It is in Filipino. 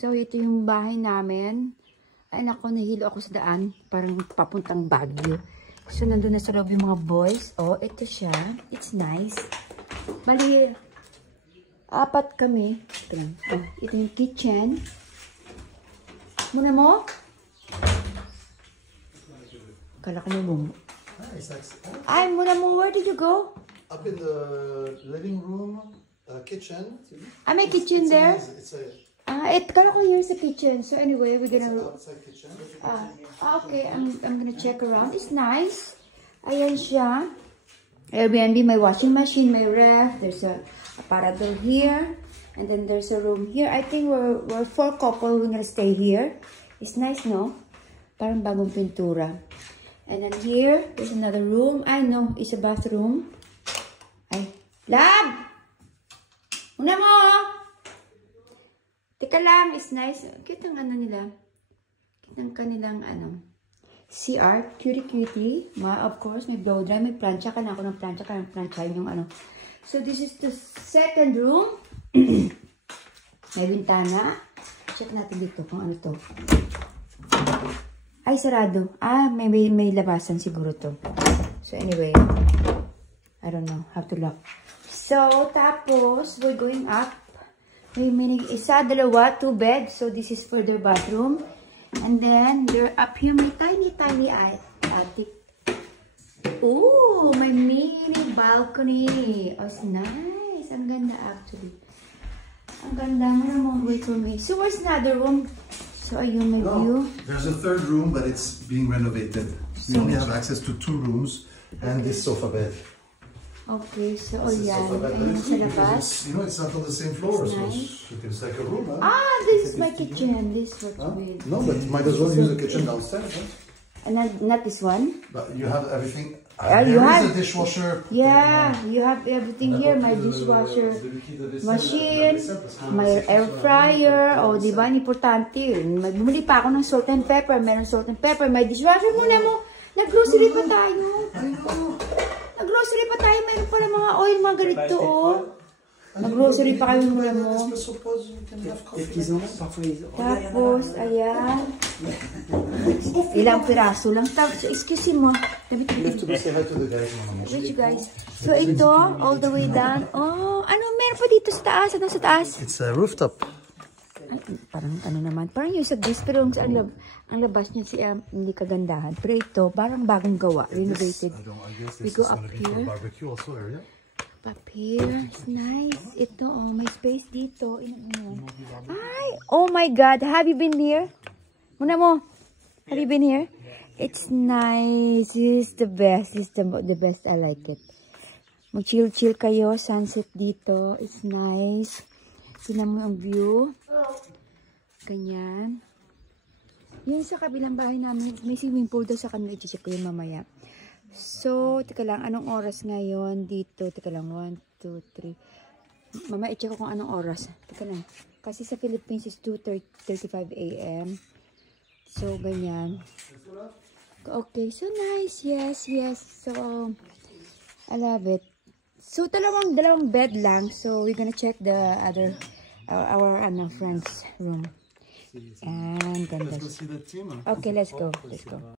So, ito yung bahay namin. Ay, nako, nahilo ako sa daan. Parang papuntang Baguio. So, nandun na sa loob yung mga boys. Oh, ito siya. It's nice. Bali, 4 kami. Ito lang. Oh, ito yung kitchen. Muna mo? Kala ko mo. Ay, muna mo. Where did you go? Up in the living room, kitchen. May kitchen there? Kala ko here's the kitchen. So anyway, we're gonna... outside kitchen. Okay, I'm gonna check around. It's nice. Ayan siya. Airbnb, may washing machine, may ref. There's a aparador here. And then there's a room here. I think we're 4 couple. We're gonna stay here. It's nice, no? Parang bagong pintura. And then here, there's another room. I know, it's a bathroom. Ay, lab! Una mo! Teka lang, it's nice. Kitang ano nila. Kitang kanilang CR, cutie. Of course, may blow dry, may plancha ka na ako ng plancha, kaya planchahin yung ano. So, this is the second room. May bintana. Check natin dito kung ano to. Ay, sarado. May labasan siguro to. So, anyway. I don't know. Have to lock. So, tapos, we're going up. May isa, dalawa, 2 beds. So, this is for their bathroom. And then, they're up here. May tiny attic. Ooh, may mini balcony. Oh, it's nice. Ang ganda, actually. Ang ganda mo naman. Wait for me. So, where's another room? So, ayun, may view. There's a third room, but it's being renovated. We only have access to 2 rooms and this sofa bed. Okay, so yan. Ayun sa labas. You know, it's not on the same floor, so it's like a room, huh? This is my kitchen. This is what we... No, but you might as well use the kitchen downstairs, huh? And not this one? But you have everything. You have a dishwasher. Yeah, you have everything here. My dishwasher machine, my air fryer. O, di ba? Importante. Bumili pa ako ng salt and pepper. Meron salt and pepper. May dishwasher muna mo. Nag-grocery pa tayo. Nag-grocery pa tayo. Meron pala mga oil, mga ganito, oh. Nag-grocery pa kayo muna mo. Tapos, ayan. Ilang piraso lang. Excuse mo. Which guys? So, ito, all the way down. Oh, ano meron pa dito sa taas? Ano sa taas? It's a rooftop. Ay, parang ano naman. Parang yung sa this, pero ang labas niya siya hindi kagandahan. Pero ito, parang bagong gawa. Renovated. We go up here. Up here. It's nice. Ito, oh, may space dito. Ay, oh my God. Have you been here? Muna mo. Have you been here? It's nice. This is the best. This is the best. I like it. Mag-chill-chill kayo. Sunset dito. It's nice. Tingnan mo ang view. Ganyan. Yun sa kabilang bahay namin. May swimming pool daw sa kanila. I-check ko yun mamaya. So, teka lang. Anong oras ngayon dito? Teka lang. 1, 2, 3. Mama, i-check ko kung anong oras. Teka lang. Kasi sa Philippines is 2:35 a.m. So, ganyan. Okay. So, nice. Yes. So, I love it. So, dalawang bed lang. So, we're gonna check the other, our friend's room. And, ganda. Okay, let's go.